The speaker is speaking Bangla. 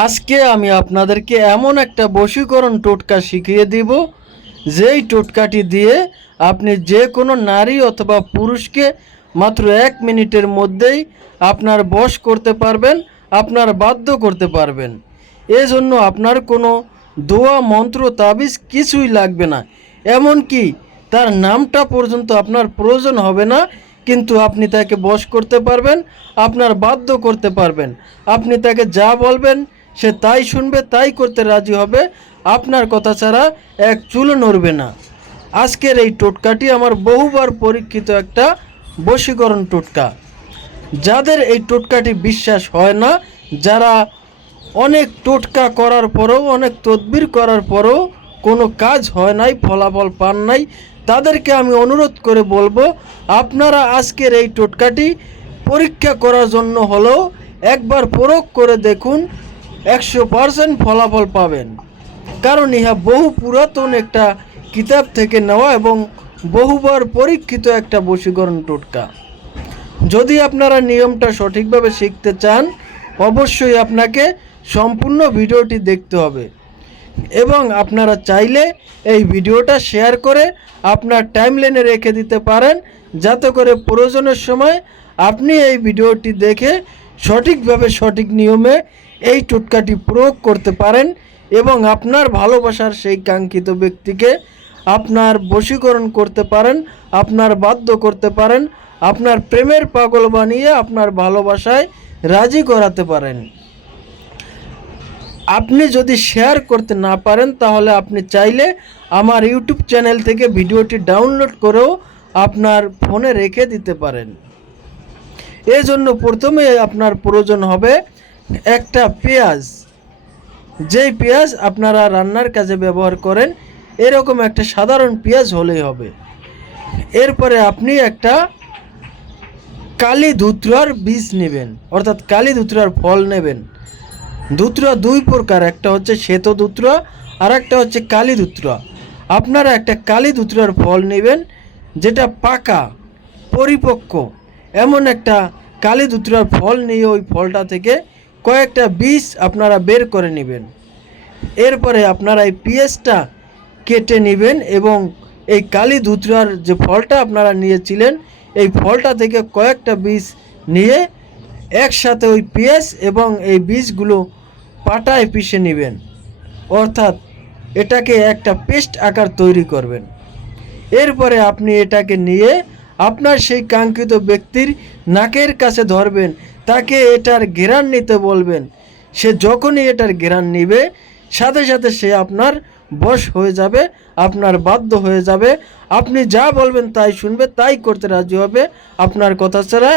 আজকে আমি আপনাদেরকে এমন একটা বশীকরণ টোটকা শিখিয়ে দিব, যেই টোটকাটি দিয়ে আপনি যে কোনো নারী অথবা পুরুষকে মাত্র 1 মিনিটের মধ্যেই আপনার বশ করতে পারবেন, আপনার বাধ্য করতে পারবেন। এজন্য আপনার কোনো দোয়া মন্ত্র তাবিজ কিছুই লাগবে না, এমনকি তার নামটা পর্যন্ত আপনার প্রয়োজন হবে না। কিন্তু আপনি তাকে বশ করতে পারবেন, আপনার বাধ্য করতে পারবেন। আপনি তাকে যা বলবেন সে তাই শুনবে, তাই করতে রাজি হবে, আপনার কথা ছাড়া এক চুলও নড়বে না। আজকের এই টোটকাটি আমার বহুবার পরীক্ষিত একটা বশীকরণ টোটকা। যাদের এই টোটকাটি বিশ্বাস হয় না, যারা অনেক টোটকা করার পরেও, অনেক তদবির করার পরেও কোনো কাজ হয় নাই, ফলাফল পান নাই, তাদেরকে আমি অনুরোধ করে বলবো, আপনারা আজকের এই টোটকাটি পরীক্ষা করার জন্য হলেও একবার প্রয়োগ করে দেখুন, 100% ফলাফল পাবেন। কারণ ইহা বহু পুরাতন একটা কিতাব থেকে নেওয়া এবং বহুবার পরীক্ষিত একটা বশীকরণ টোটকা। যদি আপনারা নিয়মটা সঠিকভাবে শিখতে চান, অবশ্যই আপনাকে সম্পূর্ণ ভিডিওটি দেখতে হবে এবং আপনারা চাইলে এই ভিডিওটা শেয়ার করে আপনার টাইমলাইনে রেখে দিতে পারেন, যাতে করে প্রয়োজনের সময় আপনি এই ভিডিওটি দেখে সঠিকভাবে, সঠিক নিয়মে এই টোটকাটি প্রয়োগ করতে পারেন এবং আপনার ভালোবাসার সেই কাঙ্ক্ষিত ব্যক্তিকে আপনার বশীকরণ করতে পারেন, আপনার বাধ্য করতে পারেন, আপনার প্রেমের পাগল বানিয়ে আপনার ভালোবাসায় রাজি করাতে পারেন। আপনি যদি শেয়ার করতে না পারেন, তাহলে আপনি চাইলে আমার ইউটিউব চ্যানেল থেকে ভিডিওটি ডাউনলোড করেও আপনার ফোনে রেখে দিতে পারেন। এই জন্য প্রথমে আপনার প্রয়োজন হবে একটা পেঁয়াজ। যেই পেঁয়াজ আপনারা রান্নার কাজে ব্যবহার করেন, এরকম একটা সাধারণ পেঁয়াজ হলেই হবে। এরপরে আপনি একটা কালি ধুতরার বীজ নেবেন, অর্থাৎ কালি ধুতরার ফল নেবেন। ধুতরা দুই প্রকার, একটা হচ্ছে শ্বেত ধুতরা আর একটা হচ্ছে কালি ধুতরা। আপনারা একটা কালি ধুতরার ফল নেবেন, যেটা পাকা পরিপক্ক, এমন একটা কালি ধুতরার ফল নিয়ে ওই ফলটা থেকে কয়েকটা বীজ আপনারা বের করে নেবেন। এরপরে আপনারা এই পেঁয়াজটা কেটে নেবেন এবং এই কালি ধুতরার যে ফলটা আপনারা নিয়েছিলেন, এই ফলটা থেকে কয়েকটা বীজ নিয়ে একসাথে ওই পেঁয়াজ এবং এই বীজগুলো পাটায় পিষে নেবেন, অর্থাৎ এটাকে একটা পেস্ট আকার তৈরি করবেন। এরপরে আপনি এটাকে নিয়ে আপনার সেই কাঙ্ক্ষিত ব্যক্তির নাকের কাছে ধরবেন, তাকে এটার ঘ্রাণ নিতে বলবেন। সে যখনই এটার ঘ্রাণ নিবে, সাথে সাথে সে আপনার বশ হয়ে যাবে, আপনার বাধ্য হয়ে যাবে। আপনি যা বলবেন তাই শুনবে, তাই করতে রাজি হবে, আপনার কথা ছাড়া